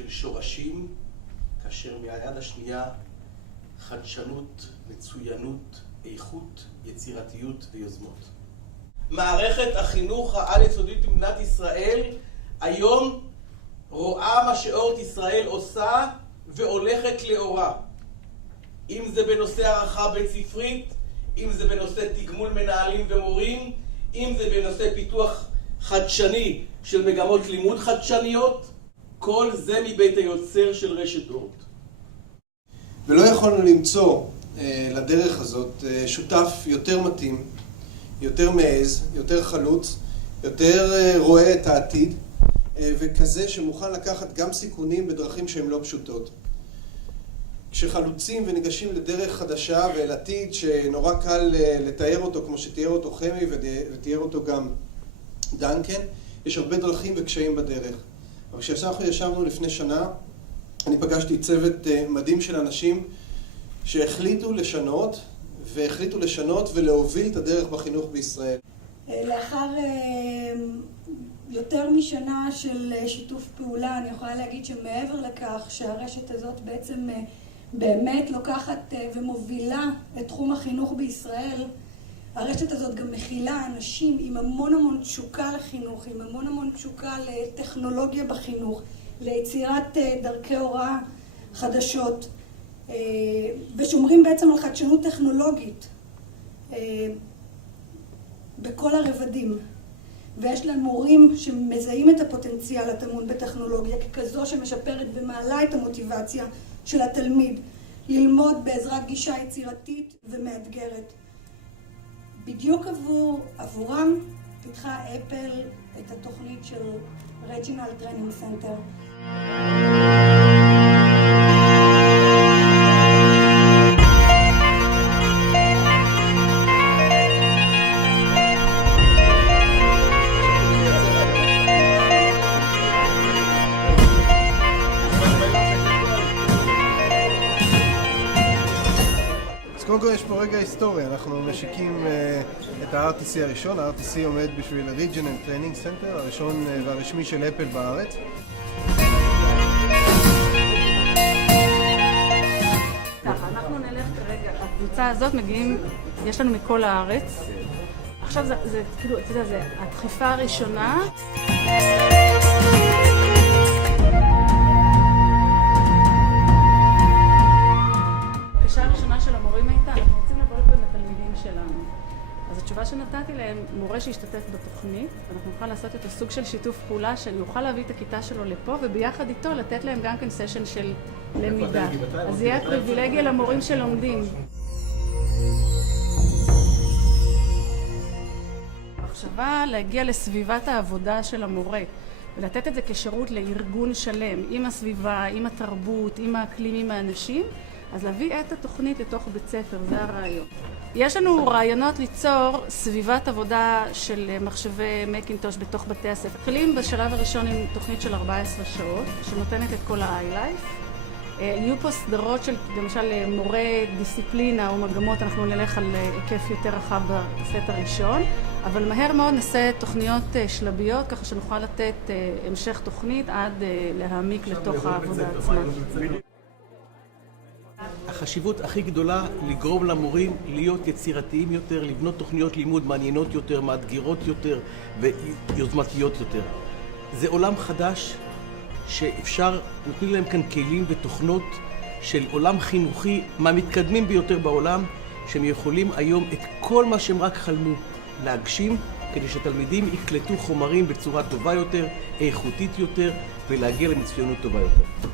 של שורשים, כאשר מהיד השנייה חדשנות, מצוינות, איכות, יצירתיות ויוזמות. מערכת החינוך העל-יסודית במדינת ישראל היום רואה מה שאורט ישראל עושה והולכת לאורה. אם זה בנושא הערכה בית ספרית, אם זה בנושא תגמול מנהלים ומורים, אם זה בנושא פיתוח חדשני של מגמות לימוד חדשניות, כל זה מבית היוצר של רשת אורט. ולא יכולנו למצוא לדרך הזאת שותף יותר מתאים, יותר מעז, יותר חלוץ, יותר רואה את העתיד, וכזה שמוכן לקחת גם סיכונים בדרכים שהן לא פשוטות. כשחלוצים וניגשים לדרך חדשה ואל עתיד שנורא קל לתאר אותו כמו שתיאר אותו חמי ותיאר אותו גם דנקן, יש הרבה דרכים וקשיים בדרך. אבל כשאנחנו ישבנו לפני שנה, אני פגשתי צוות מדהים של אנשים שהחליטו לשנות ולהוביל את הדרך בחינוך בישראל. לאחר יותר משנה של שיתוף פעולה, אני יכולה להגיד שמעבר לכך שהרשת הזאת בעצם באמת לוקחת ומובילה את תחום החינוך בישראל, הרשת הזאת גם מכילה אנשים עם המון תשוקה לחינוך, עם המון תשוקה לטכנולוגיה בחינוך, ליצירת דרכי הוראה חדשות, ושומרים בעצם על חדשנות טכנולוגית בכל הרבדים. ויש לנו מורים שמזהים את הפוטנציאל הטמון בטכנולוגיה ככזו שמשפרת ומעלה את המוטיבציה של התלמיד ללמוד בעזרת גישה יצירתית ומאתגרת. בדיוק עבורם פיתחה אפל את התוכנית של Regional Training Center. קודם כל יש פה רגע היסטורי, אנחנו משיקים את ה-RTC הראשון. ה-RTC עומד בשביל Regional Training Center, הראשון והרשמי של אפל בארץ. ככה, אנחנו נלך כרגע, הקבוצה הזאת מגיעים, יש לנו מכל הארץ. עכשיו זה כאילו, אתה יודע, זה הדחיפה הראשונה. הבקשה הראשונה של המורים הייתה, אנחנו רוצים לבוא לפה עם התלמידים שלנו. אז התשובה שנתתי להם, מורה שישתתף בתוכנית, אנחנו נוכל לעשות את הסוג של שיתוף פעולה, שיוכל להביא את הכיתה שלו לפה, וביחד איתו לתת להם גם כן סשן של למידה. אז יהיה פריבילגיה למורים שלומדים. המחשבה להגיע לסביבת העבודה של המורה, ולתת את זה כשירות לארגון שלם, עם הסביבה, עם התרבות, עם האקלים, עם האנשים, אז להביא את התוכנית לתוך בית ספר, זה הרעיון. יש לנו רעיונות ליצור סביבת עבודה של מחשבי מקינטוש בתוך בתי הספר. מתחילים בשלב הראשון עם תוכנית של 14 שעות, שנותנת את כל ה-iLife. יהיו פה סדרות של, למשל, מורה דיסציפלינה או מגמות, אנחנו נלך על היקף יותר רחב בסט הראשון, אבל מהר מאוד נעשה תוכניות שלביות, ככה שנוכל לתת המשך תוכנית עד להעמיק לתוך העבודה עצמה. החשיבות הכי גדולה לגרום למורים להיות יצירתיים יותר, לבנות תוכניות לימוד מעניינות יותר, מאתגרות יותר ויוזמתיות יותר. זה עולם חדש שאפשר, נותנים להם כאן כלים ותוכנות של עולם חינוכי מהמתקדמים ביותר בעולם, שהם יכולים היום את כל מה שהם רק חלמו להגשים, כדי שתלמידים יקלטו חומרים בצורה טובה יותר, איכותית יותר, ולהגיע למצוינות טובה יותר.